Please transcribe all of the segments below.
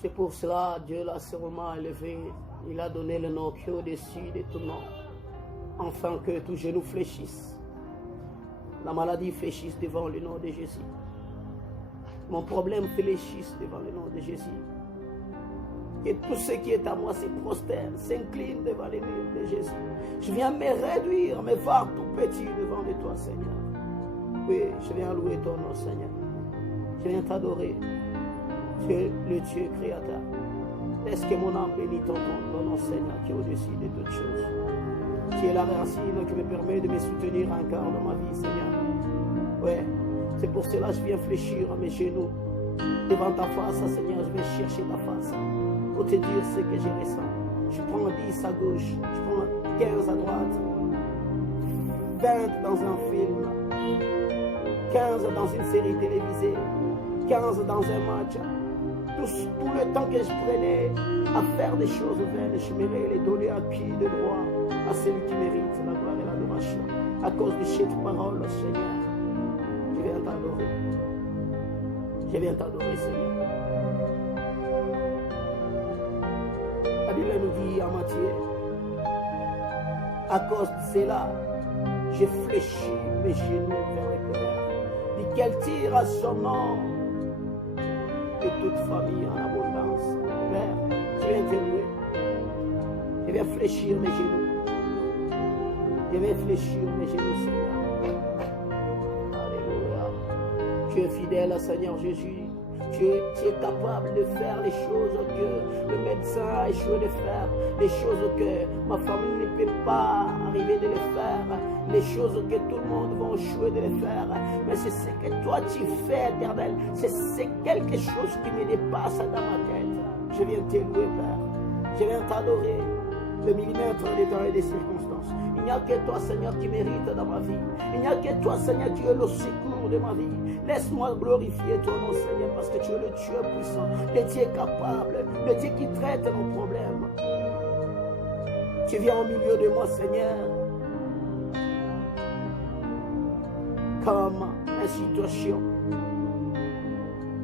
C'est pour cela Dieu l'a sûrement élevé. Il a donné le nom qui est au-dessus de tout nom. Afin que tout genou fléchisse. La maladie fléchisse devant le nom de Jésus. Mon problème fléchisse devant le nom de Jésus. Que tout ce qui est à moi se prosterne, s'incline devant le nom de Jésus. Je viens me réduire, me voir tout petit devant de toi, Seigneur. Oui, je viens louer ton nom, Seigneur. Je viens t'adorer. Tu es le Dieu créateur. Laisse que mon âme bénisse ton nom, Seigneur, qui est au-dessus de toutes choses. Tu es la racine qui me permet de me soutenir encore dans ma vie, Seigneur. Ouais, c'est pour cela que je viens fléchir à mes genoux devant ta face, Seigneur. Je vais chercher ta face pour te dire ce que je ressens. Je prends 10 à gauche, je prends 15 à droite, 20 dans un film, 15 dans une série télévisée, 15 dans un match. Tout le temps que je prenais à faire des choses vaines, je me les donner à qui de droit, à celui qui mérite la gloire et l'adoration. À cause de cette parole, Seigneur, je viens t'adorer. Je viens t'adorer, Seigneur. La Bible nous dit en Matthieu, à cause de cela, je fléchis mes genoux vers le Père, dit qu'elle tire à son nom et toute famille en abondance. Père, je viens te louer. Je viens fléchir mes genoux. Je viens fléchir mes genoux, Seigneur. Alléluia. Tu es fidèle, Seigneur Jésus. Tu es capable de faire les choses que le médecin a échoué de faire, les choses que ma famille ne peut pas arriver de les faire, les choses que tout le monde va échouer de les faire. Mais c'est ce que toi tu fais, Éternel. C'est quelque chose qui me dépasse dans ma tête. Je viens te louer, Père. Je viens t'adorer. Le millimètre des temps et des circonstances. Il n'y a que toi, Seigneur, qui mérite dans ma vie. Il n'y a que toi, Seigneur, qui est le secours de ma vie. Laisse-moi glorifier ton nom, Seigneur, parce que tu es le Dieu puissant, le Dieu capable, le Dieu qui traite nos problèmes. Tu viens au milieu de moi, Seigneur, comme une situation.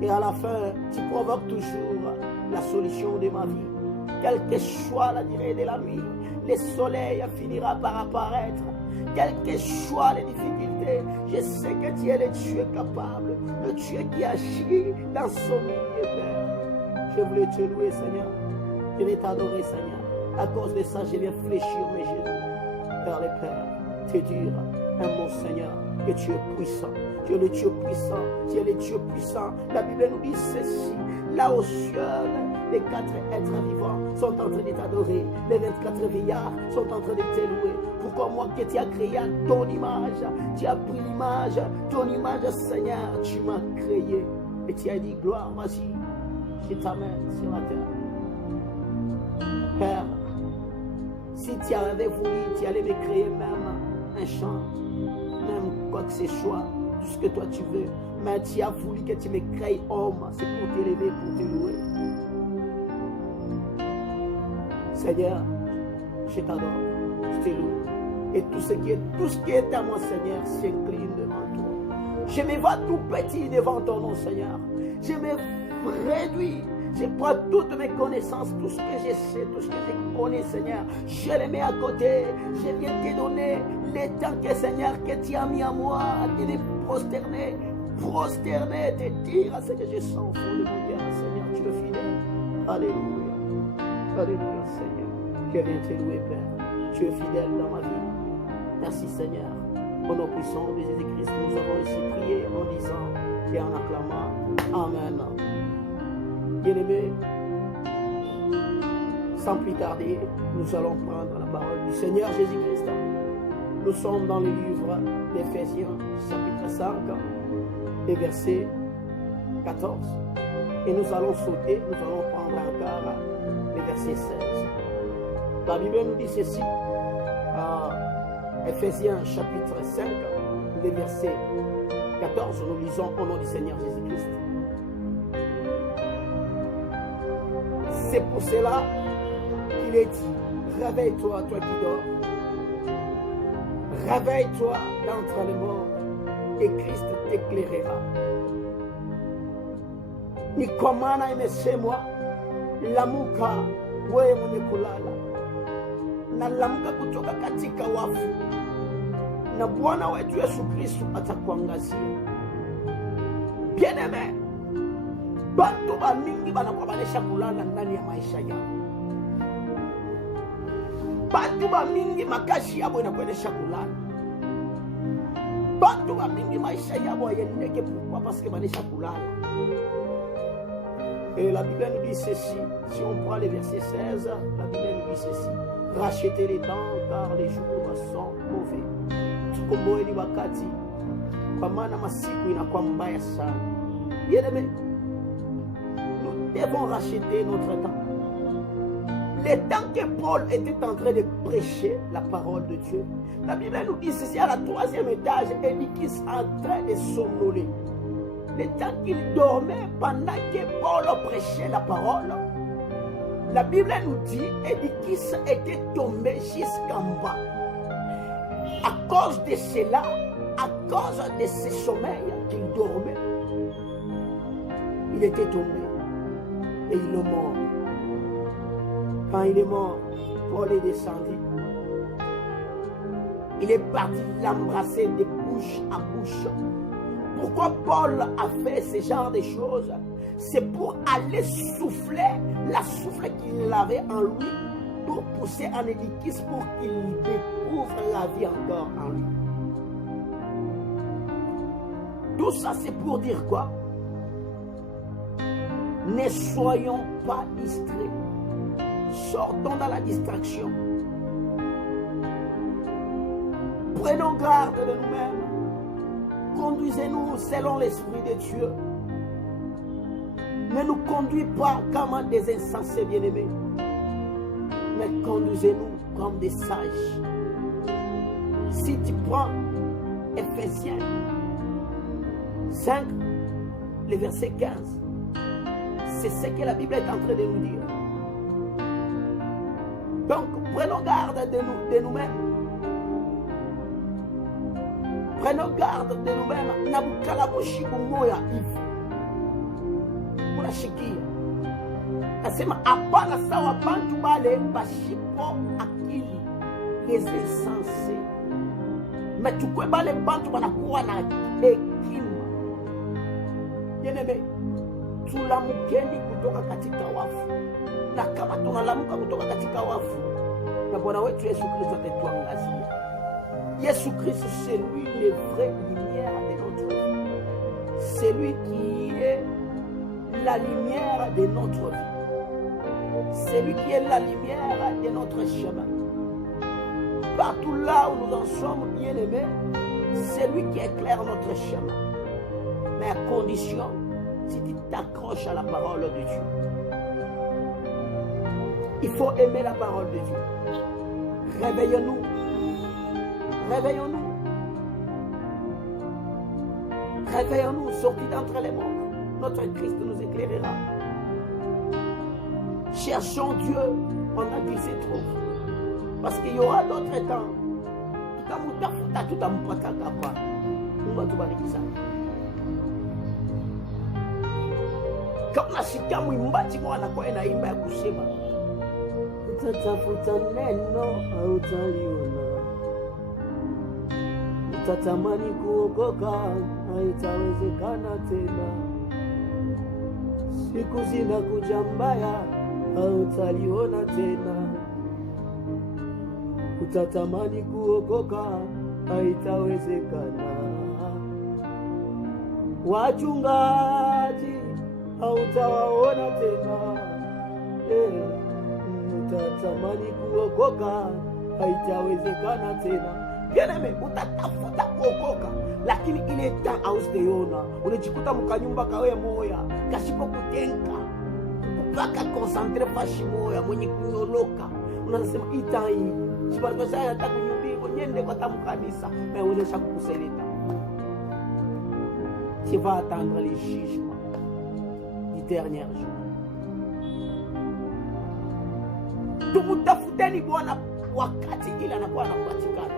Et à la fin, tu provoques toujours la solution de ma vie. Quelle que soit la durée de la nuit, le soleil finira par apparaître. Quelles que soient les difficultés, je sais que tu es le Dieu capable, le Dieu qui agit dans son milieu, Père. Je voulais te louer, Seigneur. Je vais t'adorer, Seigneur. À cause de ça, je viens fléchir mes genoux vers le Père. Te dire un mot, Seigneur, que tu es puissant. Tu es le Dieu puissant. Tu es le Dieu puissant. La Bible nous dit ceci. Là au ciel, les 4 êtres vivants sont en train de t'adorer. Les 24 vieillards sont en train de te louer. Pourquoi moi que tu as créé à ton image, tu as pris l'image, ton image, Seigneur, tu m'as créé. Et tu as dit, gloire, vas-y, je t'amène sur la terre. Père, si tu avais voulu, tu allais me créer même un chant, même quoi que ce soit, tout ce que toi tu veux. Mais tu as voulu que tu me crées homme, c'est pour t'élever, pour te louer. Seigneur, je t'adore, je te loue. Et tout ce qui est à moi, Seigneur, s'incline devant toi. Je me vois tout petit devant ton nom, Seigneur. Je me réduis. Je prends toutes mes connaissances, tout ce que je sais, tout ce que je connais, Seigneur. Je les mets à côté. Je viens te donner les temps que, Seigneur, que tu as mis à moi, de les prosterner, te dire à ce que je sens au fond de mon cœur, Seigneur. Tu es fidèle. Alléluia. Alléluia, Seigneur. Je viens te louer, Père. Tu es fidèle dans ma vie. Merci, Seigneur. Au nom puissant de Jésus-Christ, nous avons ici prié en disant et en acclamant Amen. Bien-aimés, sans plus tarder, nous allons prendre la parole du Seigneur Jésus-Christ. Nous sommes dans le livre d'Éphésiens, chapitre 5, et verset 14. Et nous allons sauter, nous allons prendre encore le verset 16. La Bible nous dit ceci, Éphésiens chapitre 5, le verset 14, nous lisons au nom du Seigneur Jésus-Christ. C'est pour cela qu'il est dit, réveille-toi, toi qui dors. Réveille-toi d'entre les morts et Christ t'éclairera. Ni comment aimer chez moi, lamuka wewe mwenye kulala, na lamuka kutoka katika wafu, na Bwana wetu Yesu Kristo atakuangazia. Bien-aimé, bantu ba mingi banakuwa banesha kulala ndani ya maisha yao. Bantu ba mingi makashi yabo inakuenesha kulala. Bantu ba mingi maisha yabo yendeke. Pourquoi? Parce que banesha kulala. Et la Bible nous dit ceci, si on prend le verset 16, la Bible nous dit ceci: rachetez les dents car les jours sont mauvais. Tukomboeni wakati, kwa maana masiku inakuwa mbaya sana. Bien-aimé, nous devons racheter notre temps. Le temps que Paul était en train de prêcher la parole de Dieu, la Bible nous dit ceci, à la 3e étage, Édicus en train de somnoler. Le temps qu'il dormait pendant que Paul prêchait la parole, la Bible nous dit Édicus était tombé jusqu'en bas. À cause de cela, à cause de ce sommeil qu'il dormait, il était tombé et il est mort. Quand il est mort, Paul est descendu. Il est parti l'embrasser de bouche à bouche. Pourquoi Paul a fait ce genre de choses? C'est pour aller souffler la souffle qu'il avait en lui, pour pousser en Édicus, pour qu'il découvre la vie encore en lui. Tout ça, c'est pour dire quoi? Ne soyons pas distraits. Sortons dans la distraction. Prenons garde de nous-mêmes. Conduisez-nous selon l'Esprit de Dieu. Ne nous conduis pas comme des insensés bien-aimés, mais conduisez-nous comme des sages. Si tu prends Ephésiens 5, le verset 15, c'est ce que la Bible est en train de nous dire. Donc, prenons garde de nous-mêmes. Prenons garde de nous-mêmes. Nabukalabushi umoya hivi. Unashikia. Nasema hapana sawa bantu bale bashipo akili. Les insensés. Mais tukwe bale bantu banakuwa na hekima. Bien-aimé, tulamukeni kutoka katika wafu. Na kama tunalamuka kutoka katika wafu, na Bwana wetu Yesu Kristo atatuangazia. Yesu Christ, c'est lui le vrai lumière de notre vie. C'est lui qui est la lumière de notre vie. C'est lui qui est la lumière de notre chemin. Partout là où nous en sommes bien-aimés, c'est lui qui éclaire notre chemin. Mais à condition, si tu t'accroches à la parole de Dieu. Il faut aimer la parole de Dieu. Réveillons-nous. Réveillons-nous. Réveillons-nous, sortis d'entre les morts. Notre Christ nous éclairera. Cherchons Dieu pendant qu'il se trouve. Parce qu'il y aura d'autres temps. Tout à kama nasikia mwimbaji mwana kwa inaimba ya kusema utatafuta neno hautaliona, utatamani kuokoka haitawezekana tena, siku zinakuja mbaya hautaliona tena, utatamani kuokoka haitawezekana, wachungaji hautawaona tena, utatamani kuokoka haitawezekana tena. Bien-aimé, utatafuta kuokoka lakini ile temps hausiteona, unajikuta mkanyumba kawe moya kashipo kutenka kupaka konsantre fashi moya mwenye kunyoloka, unasema itai sibariko saya hata kunyumbiko nyende kwa tamu kanisa mais unesha kukuseleta. Tu vas attendre les jugements du dernier jour. Tumutafuteni Bwana wakati ile anakuwa anapatikana.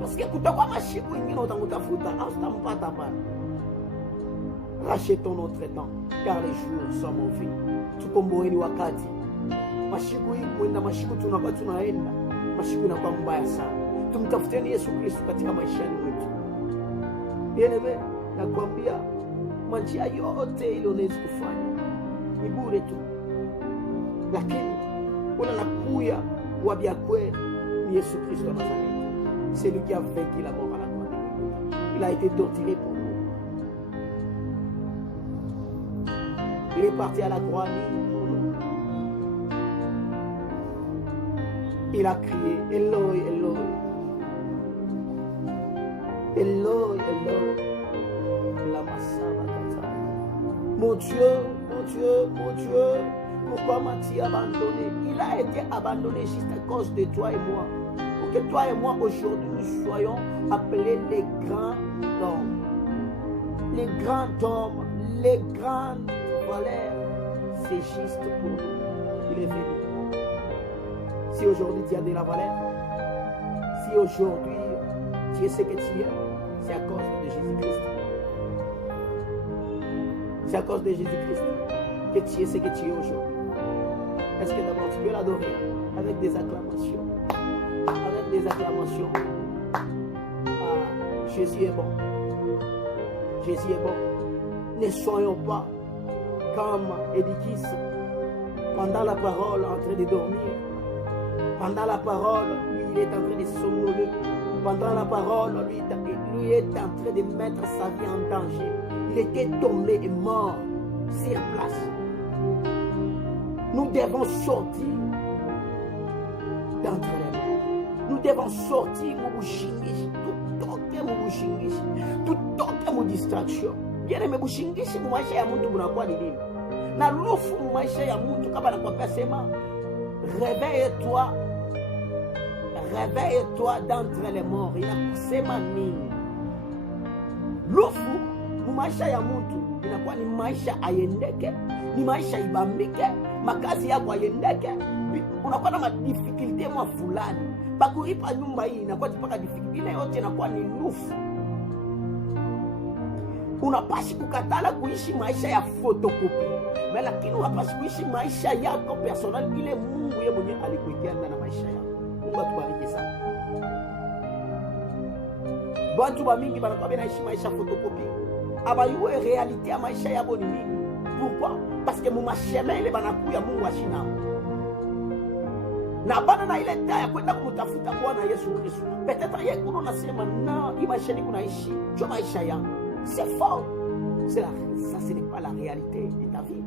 Parce que kutakuwa mashiku ingine utamutafuta au utampata bana. rachetons notre temps, car les jours sont mauvais. Tukomboeni wakati. Mashiku hii mwenda mashiku tunakuwa tunaenda. Mashiku inakuwa mbaya sana. Tumtafuteni Yesu Kristo katika maishani mwetu. Bien-aimé, nakwambia njia yote ile unaweza kufanya ni bure tu. Lakini unanakuya wa bien kweli ni Yesu Kristo wa Nazareth. C'est lui qui a vaincu la mort à la croix. Il a été torturé pour nous. Il est parti à la croix pour nous. Il a crié Eloi, Eloi. Eloi, Eloi. Lama sabachthani. Mon Dieu, mon Dieu, mon Dieu, pourquoi m'as-tu abandonné? Il a été abandonné juste à cause de toi et moi. Pour que toi et moi aujourd'hui nous soyons appelés les grands hommes. Les grands hommes, les grandes valeurs, c'est juste pour nous. Il est venu. Si aujourd'hui tu as de la valeur, si aujourd'hui tu es ce que tu es, c'est à cause de Jésus-Christ. C'est à cause de Jésus-Christ que tu es ce que tu es aujourd'hui. Est-ce que d'abord tu peux l'adorer avec des acclamations? Avec des acclamations. Ah, Jésus est bon. Jésus est bon. Ne soyons pas comme Édikis pendant la parole en train de dormir. Pendant la parole, lui, il est en train de somnoler. Pendant la parole, lui est en train de mettre sa vie en danger. Il était tombé et mort sur place. Nous devons sortir d'entre les morts. Nous devons sortir toute distraction. Bien-aimé, bushingishi mu maisha ya mtu bunakuwa ni nini? Na lufu mu maisha ya mtu kama nakwambia sema réveille-toi. Réveille-toi d'entre les morts. Inakusema nini? Lufu mu maisha ya mtu inakuwa ni maisha ayendeke, ni maisha ibambike, makazi yako ayendeke, unakuwa na difficulty mwa fulani. Pakulipa nyumba hii inakuwa mpaka difficulty. Ile yote inakuwa ni lufu. Unapashi kukatala kuishi maisha ya fotokopi. Lakini unapashi kuishi maisha yako personal ile Mungu yeye mwenyewe alikuwekea ndani ya maisha yako. Mungu atubariki sana. Watu wa mingi banakuwa naishi maisha fotokopi. Abayue realite ya maisha yabo ni nini? Pourquoi? Parce que mu masheme ile banakuya Mungu ashina. Na bana na ile taa ya kwenda kumtafuta Bwana Yesu Kristo. Peut-être yeye kuna nasema na hii maisha ni kunaishi, sio maisha yangu. C'est faux. Ça, ce n'est pas la réalité de ta vie.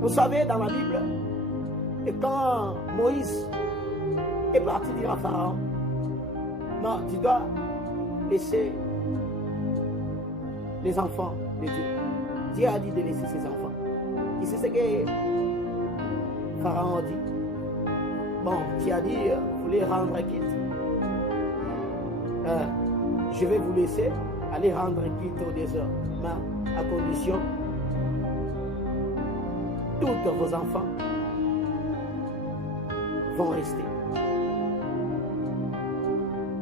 Vous savez, dans la Bible, et quand Moïse est parti dire à Pharaon, non, tu dois laisser les enfants de Dieu. Dieu a dit de laisser ses enfants. Et c'est ce que Pharaon a dit. Bon, tu as dit, vous les rendre quitte. Je vais vous laisser aller rendre quitte au désert, mais à condition tous vos enfants vont rester.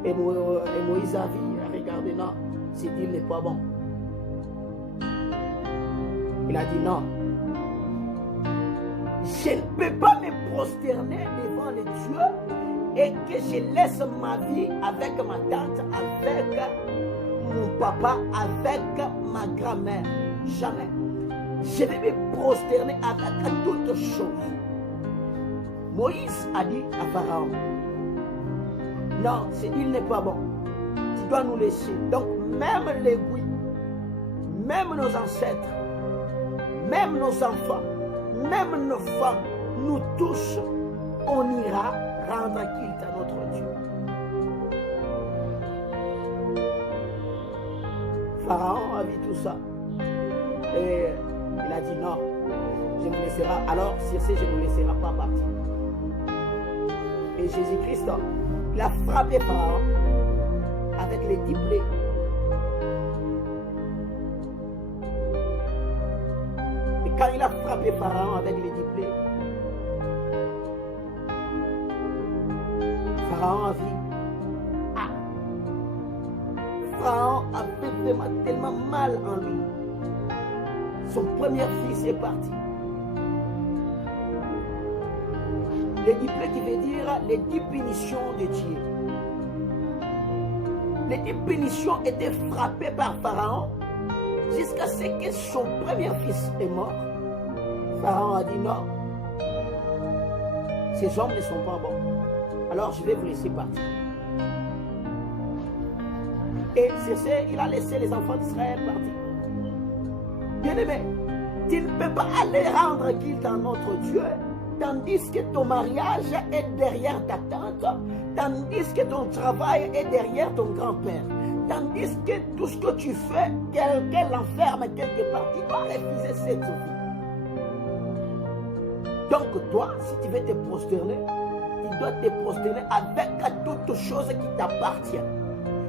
Et Moïse a vu, regardez, non, cette île n'est pas bon. Il a dit non. Je ne peux pas me prosterner devant les dieux et que je laisse ma vie avec ma tante, avec mon papa, avec ma grand-mère. Jamais. Je vais me prosterner avec toutes choses. Moïse a dit à Pharaon, non, il n'est pas bon. Tu dois nous laisser. Donc même les oui, même nos ancêtres, même nos enfants, même nos femmes, nous tous, on ira rendre culte à notre Dieu. Pharaon a vu tout ça. Et il a dit non, je me laisserai. Alors, sur ce, je ne me laisserai pas partir. Et Jésus-Christ, il a frappé Pharaon avec les 10 plaies. Et quand il a frappé Pharaon avec les 10 plaies, Pharaon a vu. Ah! Pharaon a fait tellement mal en lui. Son premier fils est parti. Les 10 plaies qui veut dire les 10 punitions de Dieu. Les 10 punitions étaient frappées par Pharaon jusqu'à ce que son premier fils est mort. Pharaon a dit non, ces hommes ne sont pas bons. Alors je vais vous laisser partir. Et c'est ça, il a laissé les enfants d'Israël partir. Bien-aimé, tu ne peux pas aller rendre culte à notre Dieu, tandis que ton mariage est derrière ta tante, tandis que ton travail est derrière ton grand-père, tandis que tout ce que tu fais, quelqu'un l'enferme quelque part, tu dois refuser cette vie. Donc toi, si tu veux te prosterner, tu dois te prosterner avec toutes choses qui t'appartiennent.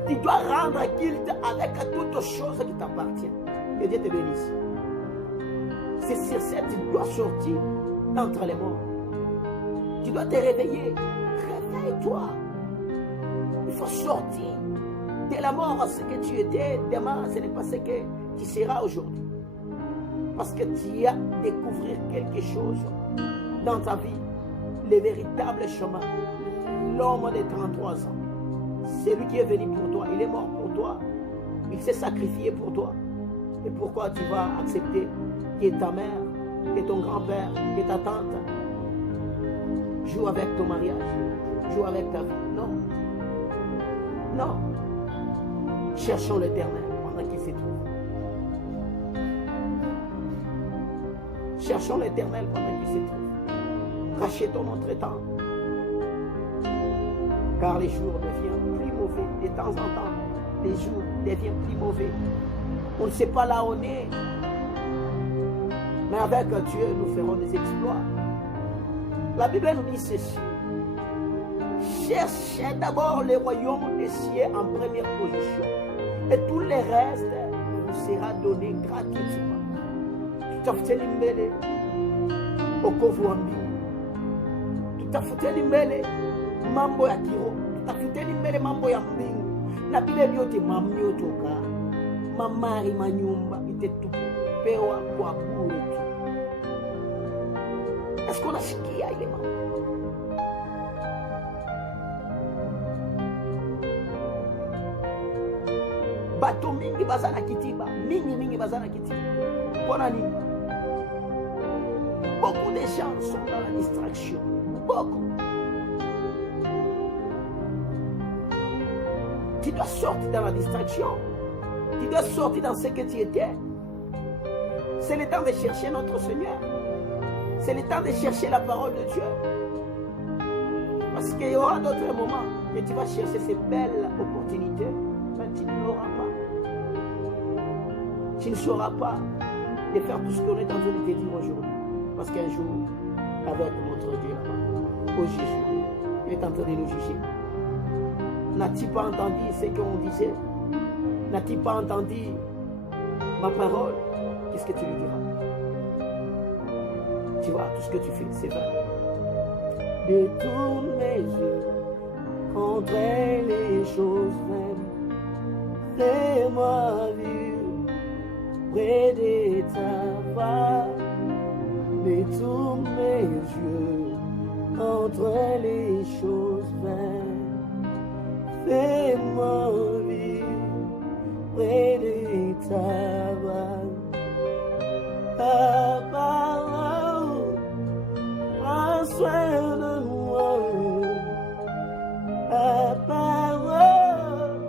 Tu dois rendre culte avec toutes choses qui t'appartiennent. Que Dieu te bénisse. C'est sur ça que tu dois sortir d'entre les morts. Tu dois te réveiller. Réveille-toi. Il faut sortir de la mort. Ce que tu étais demain, ce n'est pas ce que tu seras aujourd'hui. Parce que tu as découvert quelque chose dans ta vie. Le véritable chemin. L'homme de 33 ans. C'est lui qui est venu pour toi. Il est mort pour toi. Il s'est sacrifié pour toi. Et pourquoi tu vas accepter que ta mère, que ton grand-père, que ta tante joue avec ton mariage, joue avec ta vie? Non. Non. Cherchons l'Éternel pendant qu'il se trouve. Cherchons l'Éternel pendant qu'il se trouve. Rachetons notre temps. Car les jours deviennent plus mauvais. De temps en temps, les jours deviennent plus mauvais. On ne sait pas là où on est. Mais avec Dieu, nous ferons des exploits. La Bible nous dit ceci. Cherchez d'abord le royaume des cieux en première position. Et tout le reste vous sera donné gratuitement. Tutafuteni mbele okovu wa mbingu. Tutafuteni mbele mambo ya kiroho. Tutafuteni mbele mambo ya mbingu. Na vile vyote mamnyotoka. Mamari manyumba itetupewa kwa bure tu. Est-ce qu'on a sikia ile mambo? Bato mingi bazana kitiba. Mingi bazana kitiba. Pona nini? Beaucoup de gens sont dans la distraction. Beaucoup. Tu dois sortir dans la distraction. Tu dois sortir dans ce que tu étais. C'est le temps de chercher notre Seigneur. C'est le temps de chercher la parole de Dieu. Parce qu'il y aura d'autres moments que tu vas chercher ces belles opportunités, mais tu ne l'auras pas. Tu ne sauras pas de faire tout ce qu'on est en train de te dire aujourd'hui. Parce qu'un jour, avec notre Dieu, au jugement, il est en train de nous juger. N'as-tu pas entendu ce qu'on disait? N'as-tu pas entendu ma parole? Qu'est-ce que tu lui diras? Tu vois, tout ce que tu fais, c'est vrai. Détourne mes yeux contre les choses vaines. Fais-moi vivre près de ta voix. Détourne mes yeux contre les choses vaines. Fais-moi vivre près de ta voix. Ta parole, prends soin de moi. Ta parole,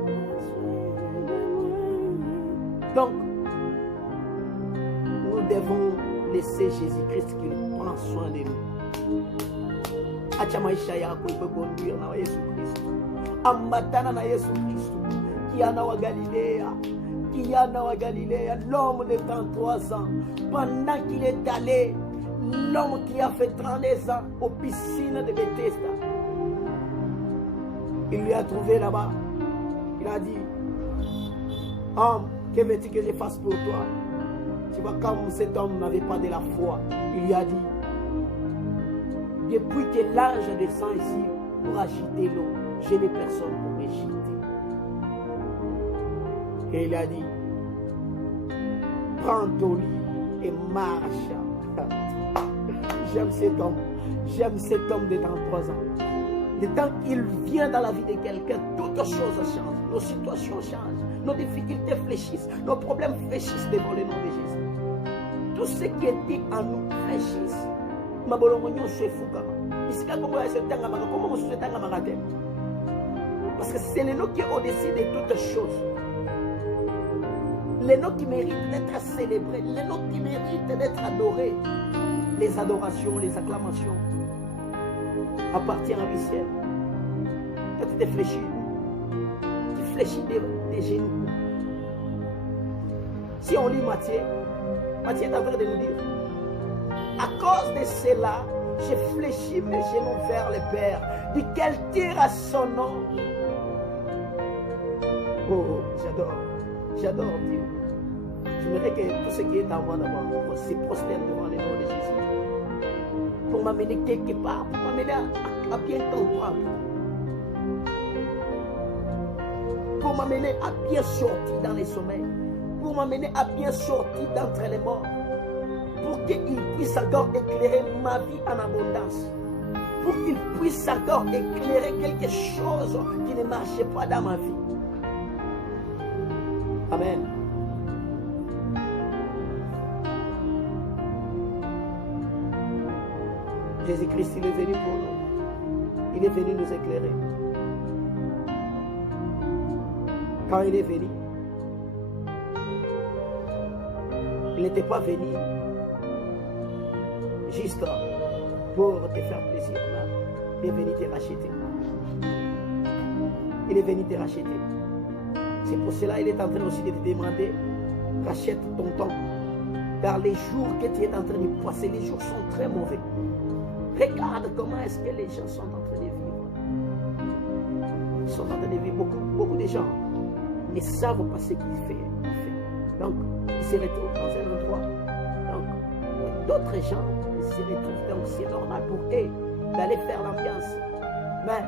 prends soin de moi. Donc, nous devons laisser Jésus-Christ qui prend soin de nous. Acha maisha yako iwe conduire na Yesu Kristo. Ambatana na Yesu Kristo. Kiana wa Galilea. Kiana wa Galilea, l'homme de 33 ans, pendant qu'il est allé, l'homme qui a fait 32 ans aux piscines de Bethesda, il lui a trouvé là-bas. Il a dit, homme, que veux-tu que je fasse pour toi? Tu vois, comme cet homme n'avait pas de la foi, il lui a dit, depuis que l'ange descend ici pour agiter l'eau, je n'ai personne pour me jeter. Et il a dit, prends ton lit et marche. J'aime cet homme. J'aime cet homme de 33 ans. Le temps qu'il vient dans la vie de quelqu'un, toutes choses changent. Nos situations changent. Nos difficultés fléchissent. Nos problèmes fléchissent devant le nom de Jésus. Tout ce qui est dit en nous fléchisse. Parce que c'est le nom qui est au-dessus de toutes choses. Les noms qui méritent d'être célébrés, les noms qui méritent d'être adorés. Les adorations, les acclamations appartiennent à lui seul. Quand tu te fléchis, tu fléchis des genoux. Si on lit Matthieu est en train de nous dire, à cause de cela, j'ai fléchi mes genoux vers le Père, duquel tire à son nom. Oh, j'adore Dieu. J'aimerais que tout ce qui est en moi d'abord se prosterne devant le nom de Jésus. Pour m'amener quelque part, pour m'amener à bien comprendre. Pour m'amener à bien sortir dans les sommeils. Pour m'amener à bien sortir d'entre les morts. Pour qu'il puisse encore éclairer ma vie en abondance. Pour qu'il puisse encore éclairer quelque chose qui ne marchait pas dans ma vie. Amen. Jésus-Christ, il est venu pour nous. Il est venu nous éclairer. Quand il est venu, il n'était pas venu juste pour te faire plaisir. Il est venu te racheter. Il est venu te racheter. C'est pour cela qu'il est en train aussi de te demander, rachète ton temps. Car les jours que tu es en train de passer, les jours sont très mauvais. Regarde comment est-ce que les gens sont en train de vivre. Ils sont en train de vivre. Beaucoup de gens ne savent pas ce qu'ils font. Donc, ils se retrouvent dans un endroit. Donc, d'autres gens se retrouvent. Donc, c'est normal pour eux d'aller faire l'ambiance. Mais,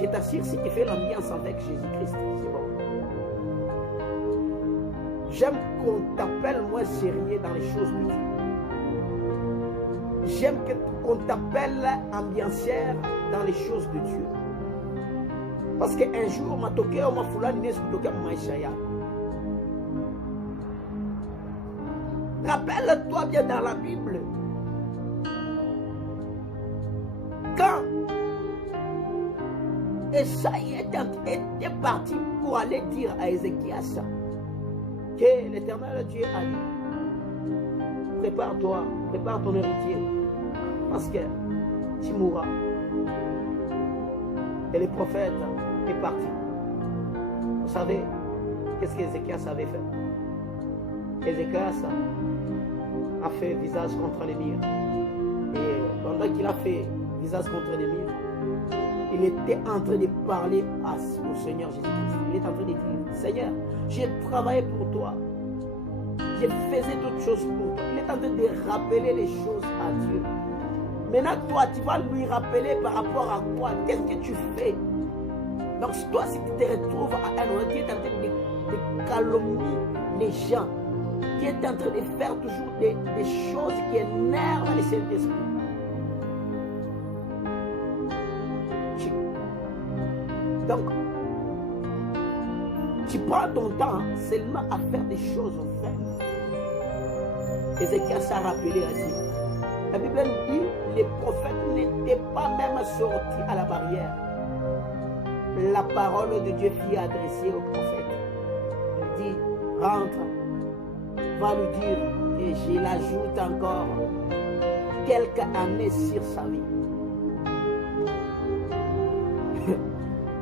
je t'assure, si tu fais l'ambiance avec Jésus-Christ, c'est bon. J'aime qu'on t'appelle moins sérieux dans les choses de Dieu. J'aime qu'on t'appelle ambiancière dans les choses de Dieu. Parce qu'un jour, ma toqué ou ma foulane n'est pas maïchaya. Rappelle-toi bien dans la Bible. Quand Esaïe était parti pour aller dire à Ézéchias que l'Éternel Dieu a dit, prépare-toi, prépare ton héritier, parce que tu mourras. Et le prophète est parti. Vous savez, qu'est-ce qu'Ézéchias avait fait? Ézéchias a fait visage contre les murs. Et pendant qu'il a fait visage contre les murs, il était en train de parler au Seigneur Jésus-Christ. Il est en train de dire, Seigneur, j'ai travaillé pour toi. Je faisais toutes choses pour toi. Il est en train de rappeler les choses à Dieu. Maintenant, toi, tu vas lui rappeler par rapport à quoi? Qu'est-ce que tu fais? Donc, toi, si tu te retrouves à un endroit qui est en train de calomnier les gens, qui est en train de faire toujours des choses qui énervent le Saint-Esprit. Donc, tu prends ton temps seulement à faire des choses vraies. Ézéchias a rappelé à Dieu. La Bible nous dit, les prophètes n'étaient pas même sortis à la barrière. La parole de Dieu fut adressée au prophète. Il dit, rentre, va lui dire, et je l'ajoute encore, quelques années sur sa vie.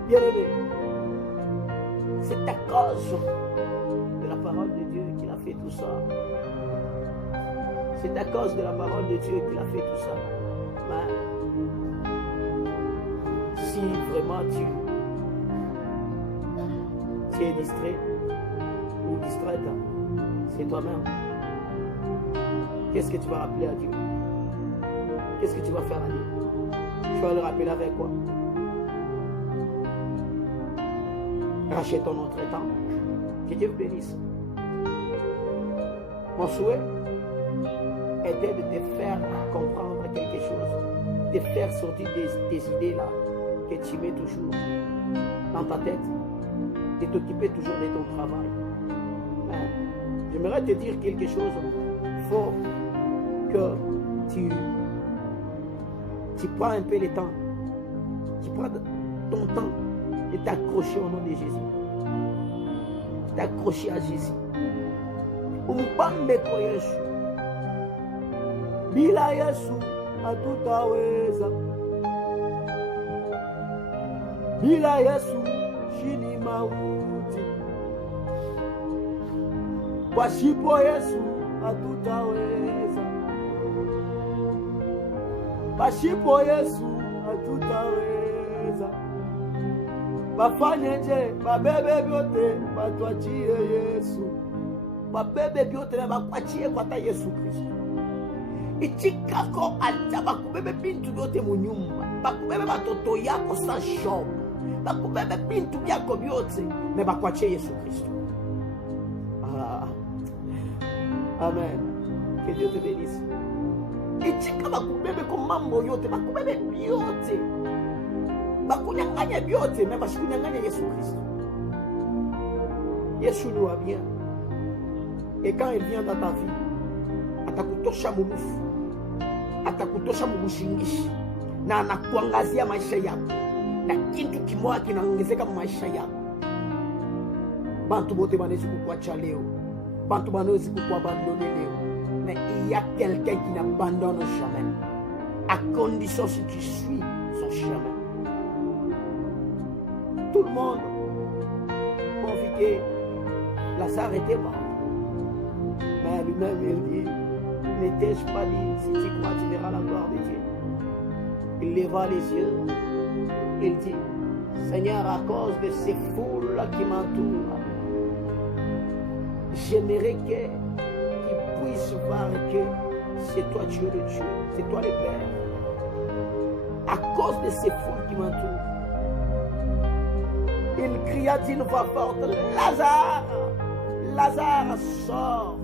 Bien-aimé, c'est à cause de la parole de Dieu qu'il a fait tout ça. C'est à cause de la parole de Dieu qu'il a fait tout ça. Mais si vraiment tu es distrait ou distraite, c'est toi-même. Qu'est-ce que tu vas rappeler à Dieu? Qu'est-ce que tu vas faire à Dieu? Tu vas le rappeler avec quoi? Rachète ton autre temps. Que Dieu vous bénisse. Mon souhait était de te faire comprendre quelque chose, de faire sortir des idées là que tu mets toujours dans ta tête, de t'occuper toujours de ton travail. Mais j'aimerais te dire quelque chose. Il faut que tu prends un peu le temps, tu prends ton temps de t'accrocher au nom de Jésus. T'accrocher à Jésus. Umpambe kwa Yesu. Bila Yesu hatutaweza. Bila Yesu chini mauti. Pasipo Yesu hatutaweza. Pasipo Yesu hatutaweza. Bafanyeje babebe vyote batwachie Yesu. Babebe vyote na bakwachie kwa ta Yesu Kristo. Ichikako acha bakubebe bintu vyote mu nyumba. Bakubebe batoto yako sa shop. Bakubebe bintu byako vyote na bakwachie Yesu Kristo. Amen. Que Dieu te bénisse. Ichika bakubebe kwa mambo yote, bakubebe vyote. Bakunyanganya vyote, mais basikunyanganya Yesu Kristo. Yesu nous va bien. Et quand il vient dans ta vie, atakutosha mumufu, atakutosha mumushingishi, na anakuangazia maisha yako, na kitu kimoja kinaongezeka maisha yako. Bantu bote banaweza kukuacha leo, bantu banaweza kukuabandonner leo, mais il y a quelqu'un qui n'abandonne jamais, à condition si tu suis son chemin. Tout le monde convié que Lazare était mort. Mais lui-même, il dit, n'étais-je pas dit, si tu crois, tu verras la gloire de Dieu. Il leva les yeux, il dit, Seigneur, à cause de ces foules qui m'entourent, j'aimerais qu'ils puissent voir que c'est toi Dieu le Dieu, c'est toi le Père. À cause de ces foules qui m'entourent, il cria d'une voix forte, Lazare, Lazare, sort.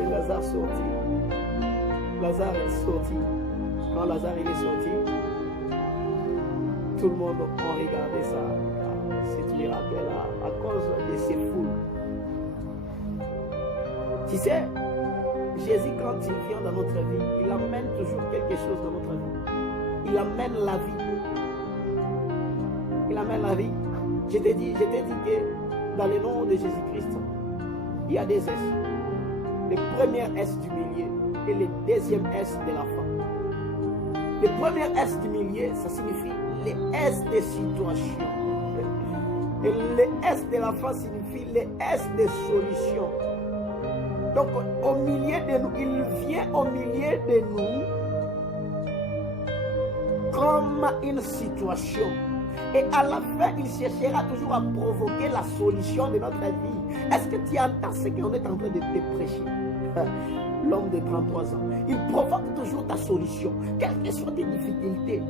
Et Lazare sortit. Lazare est sorti. Quand Lazare il est sorti, tout le monde a regardé ça. C'est miracle là, à cause de ces foules. Tu sais, Jésus, quand il vient dans notre vie, il amène toujours quelque chose dans notre vie. Il amène la vie. Il amène la vie. Je t'ai dit que dans le nom de Jésus-Christ, il y a des S. Le premier S du milieu et le deuxième S de la fin. Le premier S du milieu, ça signifie les S des situations. Et le S de la fin signifie les S des solutions. Donc, au milieu de nous, il vient au milieu de nous comme une situation. Et à la fin, il cherchera toujours à provoquer la solution de notre vie. Est-ce que tu entends ce qu'on est en train de te prêcher? L'homme de 33 ans, il provoque toujours ta solution. Quelles que soient tes difficultés,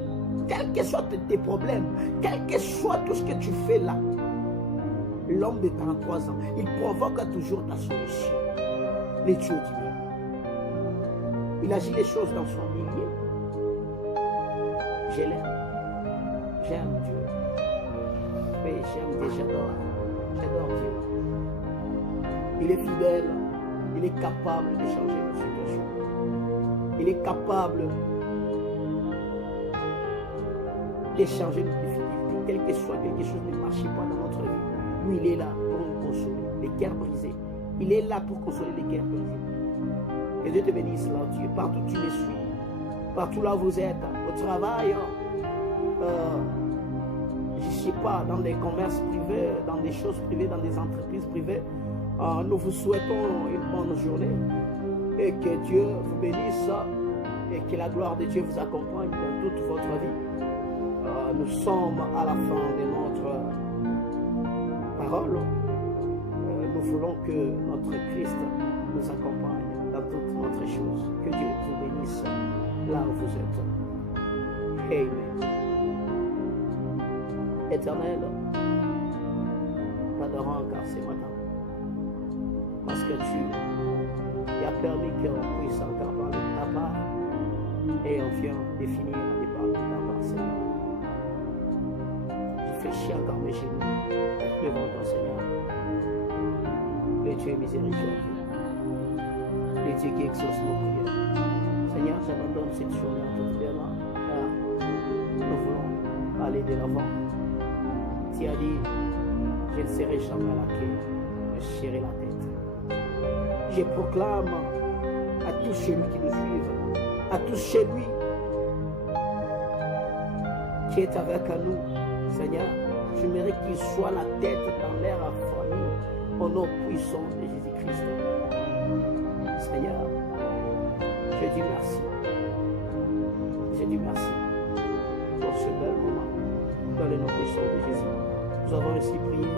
quels que soient tes problèmes, quel que soit tout ce que tu fais là, l'homme de 33 ans, il provoque toujours ta solution. Les dieux du milieu. Il agit les choses dans son milieu. Je l'aime. J'aime Dieu. Oui, j'aime Dieu, j'adore. J'adore Dieu. Il est fidèle. Il est capable de changer nos situations. Il est capable de changer nos difficultés. Quel que soit quelque chose ne marche pas dans notre vie. Lui, il est là pour nous consoler. Les cœurs brisés. Il est là pour consoler les cœurs brisés. Que Dieu te bénisse là, Dieu. Partout où tu me suis. Partout là où vous êtes. Au travail. Je ne sais pas, dans des commerces privés, dans des choses privées, dans des entreprises privées. Nous vous souhaitons une bonne journée et que Dieu vous bénisse et que la gloire de Dieu vous accompagne dans toute votre vie. Nous sommes à la fin de notre parole. Nous voulons que notre Christ nous accompagne dans toutes notre choses. Que Dieu vous bénisse là où vous êtes. Amen. Éternel, t'adorons encore ce matin. Parce que tu as permis qu'on puisse encore parler de ta part. Et on vient de finir de parler de ta part, Seigneur. Je fléchis encore mes genoux devant ton Seigneur. Le Dieu miséricordieux. Le Dieu qui exauce nos prières. Seigneur, j'abandonne cette journée entre tes mains, car nous voulons aller de l'avant. Tu as dit, je ne serai jamais la queue, mais je serai la tête. Je proclame à tous chez lui qui nous suivent, à tous chez lui qui est avec nous, Seigneur, je mérite qu'il soit la tête dans leur famille, au nom puissant de Jésus-Christ. Seigneur, je dis merci. Je dis merci pour ce bel moment dans le nom puissant de Jésus. Nous avons ainsi prié